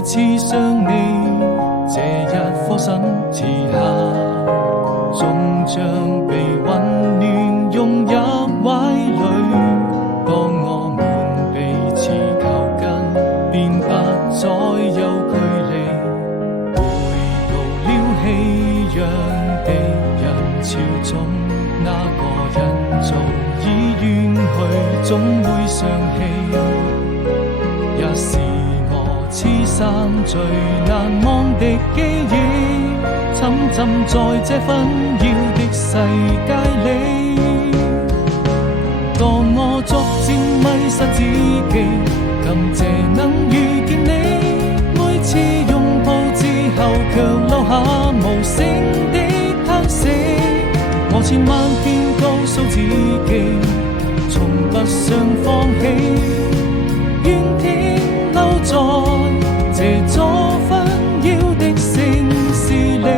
再次想你，這一顆心遲下，終將被溫暖融入懷裡。當我們彼此靠近，便不再有距離。回到了熙攘的人潮中，那個人早已遠去，總會想起，也是我此生最難忘的記憶，沉浸在這紛擾的世界裡。當我逐漸迷失自己，感謝能遇見你，每次擁抱之後卻留下無聲的嘆息。我千萬遍告訴自己，從不想放棄，願停留在這座紛擾的城市裡。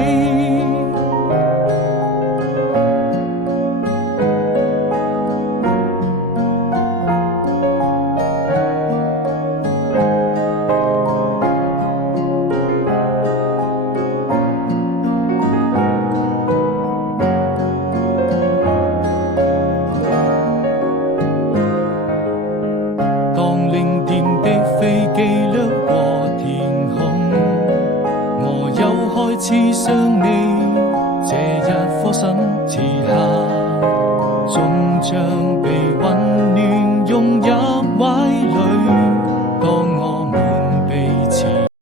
零點的飛機掠過天空，我又開始想你，這一顆心遲下，終將被